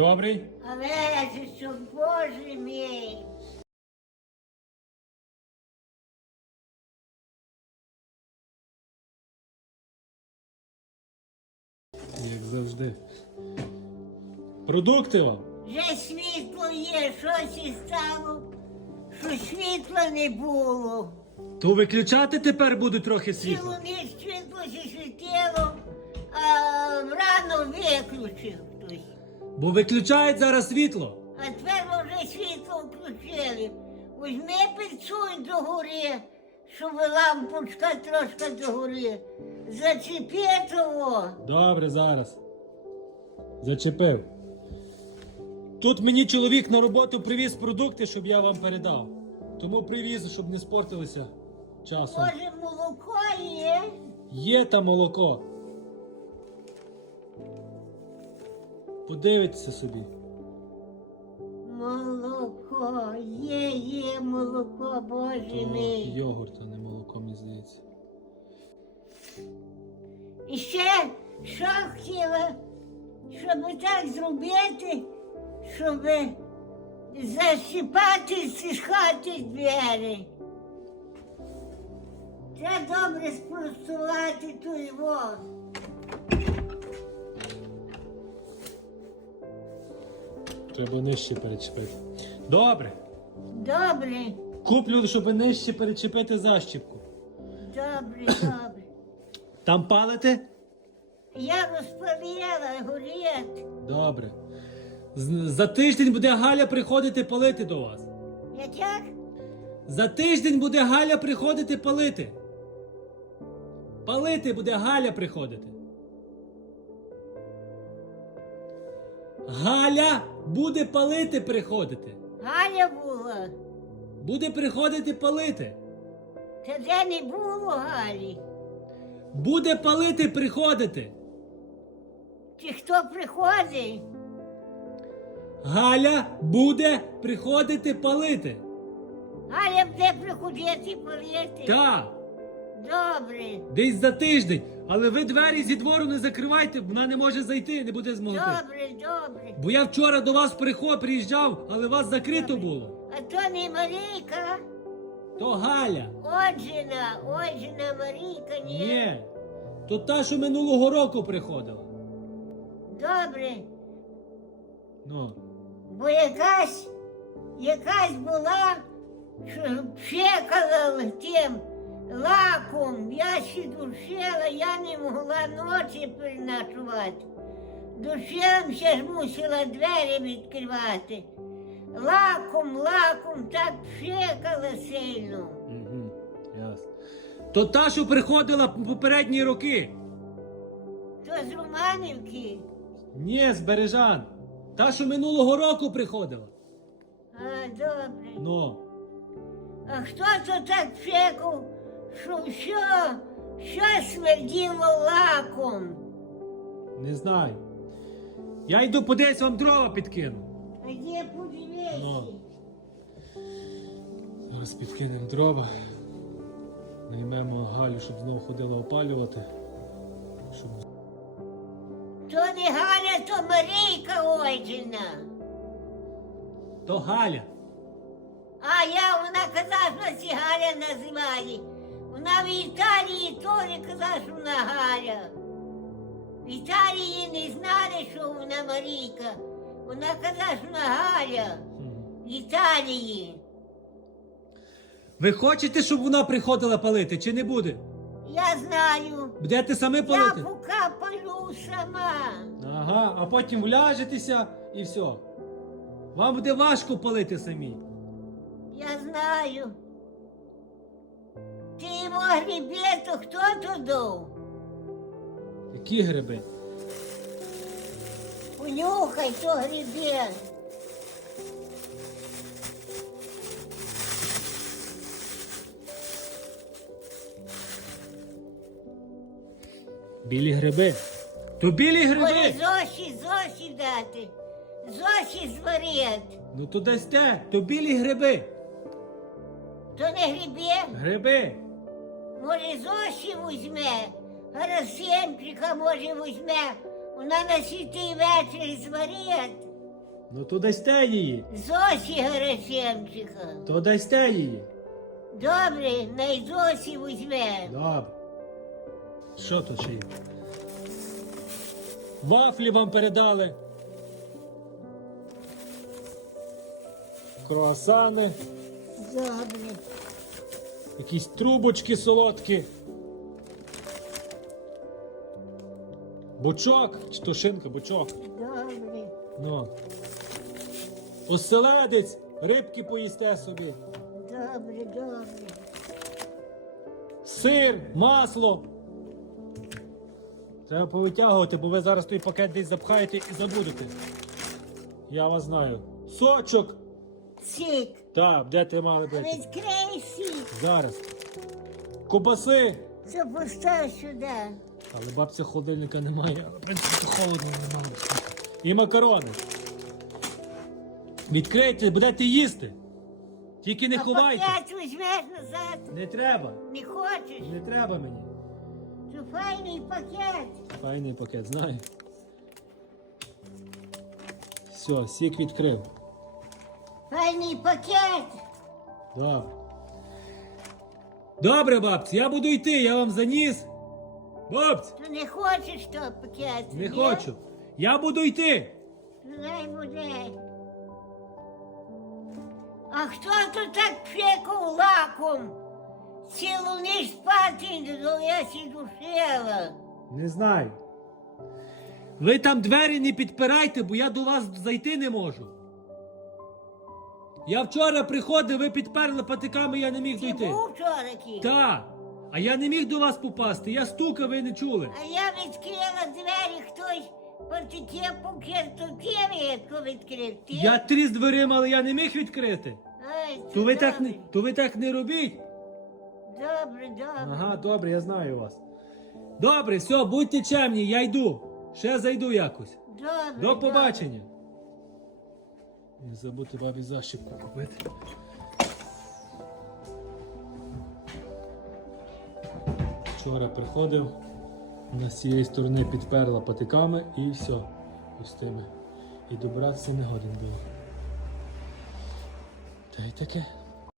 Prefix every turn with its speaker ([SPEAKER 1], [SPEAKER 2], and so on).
[SPEAKER 1] Добрий?
[SPEAKER 2] Але ж що, Боже мій.
[SPEAKER 1] Як завжди. Продукти вам.
[SPEAKER 2] Вже світло є, щось і стало, що світла не було.
[SPEAKER 1] То виключати тепер будуть трохи
[SPEAKER 2] Цілу
[SPEAKER 1] світло.
[SPEAKER 2] ніч світло ще світило, а рано виключив хтось.
[SPEAKER 1] Бо виключають зараз світло.
[SPEAKER 2] А тепер вже світло включили. Візьми підсунь до гори, щоб лампочка трошки до гори. Зачепи того.
[SPEAKER 1] Добре, зараз. Зачепив. Тут мені чоловік на роботу привіз продукти, щоб я вам передав. Тому привіз, щоб не спортилися часом.
[SPEAKER 2] Може, молоко є?
[SPEAKER 1] Є там молоко. Подивіться собі.
[SPEAKER 2] Молоко, є, є молоко, Боже
[SPEAKER 1] То
[SPEAKER 2] мій.
[SPEAKER 1] йогурт, а не молоко, мені здається.
[SPEAKER 2] І ще що хотіла, щоб так зробити, щоб защіпати ці хати двері. Треба добре спростувати ту його.
[SPEAKER 1] Треба нижче перечепити. Добре.
[SPEAKER 2] Добре,
[SPEAKER 1] Куплю, щоб нижче перечепити защіпку.
[SPEAKER 2] добре, добре.
[SPEAKER 1] Там палите?
[SPEAKER 2] Я розпалила горіти.
[SPEAKER 1] Добре. З- За тиждень буде Галя приходити палити до вас.
[SPEAKER 2] Як як?
[SPEAKER 1] За тиждень буде Галя приходити палити. Палити буде Галя приходити. Галя буде палити приходити.
[SPEAKER 2] Галя була.
[SPEAKER 1] Буде приходити палити.
[SPEAKER 2] Та де не було Галі?
[SPEAKER 1] Буде палити приходити.
[SPEAKER 2] Чи хто приходить?
[SPEAKER 1] Галя буде приходити палити.
[SPEAKER 2] Галя буде приходити політи?
[SPEAKER 1] Так,
[SPEAKER 2] Добре,
[SPEAKER 1] десь за тиждень. Але ви двері зі двору не закривайте, вона не може зайти, не буде змогти.
[SPEAKER 2] добре, добре.
[SPEAKER 1] Бо я вчора до вас приход приїжджав, але вас закрито було.
[SPEAKER 2] А то не Марійка,
[SPEAKER 1] То Галя.
[SPEAKER 2] Оджина, Оджина Марійка, ні.
[SPEAKER 1] Ні. То та, що минулого року приходила.
[SPEAKER 2] Добре,
[SPEAKER 1] Ну.
[SPEAKER 2] бо якась, якась була, що пшекала тим лаком. Я ще душила, я не могла ночі переночувати. Душилам ще ж мусила двері відкривати. Лаком, лаком так пшекала сильно.
[SPEAKER 1] Угу. Ясно. То та, що приходила п- попередні роки.
[SPEAKER 2] То з Романівки.
[SPEAKER 1] Ні, з Бережан. Та, що минулого року приходила.
[SPEAKER 2] А, добре.
[SPEAKER 1] Ну.
[SPEAKER 2] А хто то так пшекав, що що, що смерділо лаком?
[SPEAKER 1] Не знаю. Я йду подесь вам дрова підкину.
[SPEAKER 2] А є подивися.
[SPEAKER 1] Ну. Зараз підкинемо дрова. Наймемо Галю, щоб знову ходила опалювати. Щоб...
[SPEAKER 2] То не Галя, то Марійка Ойджина.
[SPEAKER 1] То Галя.
[SPEAKER 2] А я вона казала, що ці Галя називає. Вона в Італії теж казала, що вона Галя. В Італії не знали, що вона Марійка. Вона казала, що вона Галя. В Італії.
[SPEAKER 1] Ви хочете, щоб вона приходила палити, чи не буде?
[SPEAKER 2] Я знаю.
[SPEAKER 1] Будете самі
[SPEAKER 2] Я
[SPEAKER 1] палити?
[SPEAKER 2] поки палю сама.
[SPEAKER 1] Ага, а потім вляжетеся і все. Вам буде важко палити самі.
[SPEAKER 2] Я знаю. Ти його грібе, то хто то дав?
[SPEAKER 1] Які гриби?
[SPEAKER 2] Понюхай, то грібе.
[SPEAKER 1] Білі гриби. То білі
[SPEAKER 2] Може,
[SPEAKER 1] гриби.
[SPEAKER 2] зоші, зоші дати. Зоші зварять.
[SPEAKER 1] Ну то дасте, то білі гриби.
[SPEAKER 2] То не грібе,
[SPEAKER 1] Гриби.
[SPEAKER 2] Може, зоші візьме. Гарасентрика, може, візьме. Вона на святий вечір зварять.
[SPEAKER 1] Ну то дасте її.
[SPEAKER 2] Зосі Герасимчика.
[SPEAKER 1] То дасте її.
[SPEAKER 2] Добре, най Зосі візьме.
[SPEAKER 1] Добре. Що тут ще є? Вафлі вам передали. Круасани,
[SPEAKER 2] Добре.
[SPEAKER 1] Якісь трубочки солодкі. Бочок, чи то шинка, бочок.
[SPEAKER 2] Добре.
[SPEAKER 1] Ну. Оселедець, рибки поїсте собі.
[SPEAKER 2] Добре, добре.
[SPEAKER 1] Сир, масло. Треба повитягувати, бо ви зараз той пакет десь запхаєте і забудете. Я вас знаю. Сочок.
[SPEAKER 2] Сік.
[SPEAKER 1] Так, де ти мали бути?
[SPEAKER 2] Відкрий.
[SPEAKER 1] Зараз. Кобаси.
[SPEAKER 2] Це постав сюди.
[SPEAKER 1] Але бабця холодильника немає, але в принципі холодно немає. І макарони. Відкрийте, будете їсти. Тільки не ховайте.
[SPEAKER 2] пакет візьмеш назад.
[SPEAKER 1] Не треба.
[SPEAKER 2] Не хочеш?
[SPEAKER 1] Не треба мені.
[SPEAKER 2] Це файний пакет.
[SPEAKER 1] Файний пакет, знаю. Все, сік відкрив.
[SPEAKER 2] Файний пакет.
[SPEAKER 1] Добре. Добре, бабці, я буду йти, я вам заніс. Бабці,
[SPEAKER 2] Ти не хочеш того пакету?
[SPEAKER 1] не
[SPEAKER 2] ні?
[SPEAKER 1] хочу. Я буду йти.
[SPEAKER 2] Знай буде. А хто тут так пшекав лаком? Цілу ніч спати не дало, я сі душила.
[SPEAKER 1] Не знаю. Ви там двері не підпирайте, бо я до вас зайти не можу. Я вчора приходив, ви підперли патиками, я не міг
[SPEAKER 2] Ти
[SPEAKER 1] дойти.
[SPEAKER 2] був вчора кі?
[SPEAKER 1] Так. А я не міг до вас попасти. Я стукав, ви не чули.
[SPEAKER 2] А я відкрила двері, хтось потеке покертуків, як відкрив. Ти?
[SPEAKER 1] Я тріс дверима, але я не міг відкрити.
[SPEAKER 2] Ай, це
[SPEAKER 1] То ви так не,
[SPEAKER 2] добре.
[SPEAKER 1] то ви так не робіть.
[SPEAKER 2] Добре, добре.
[SPEAKER 1] Ага, добре, я знаю вас. Добре, все, будьте чемні, я йду. Ще зайду якось.
[SPEAKER 2] Добре.
[SPEAKER 1] До побачення. Не забудьте бабі защіпку купити. Вчора приходив, на з цієї сторони підперла патиками і все. пустими. І добратися не годен було. Та й таке.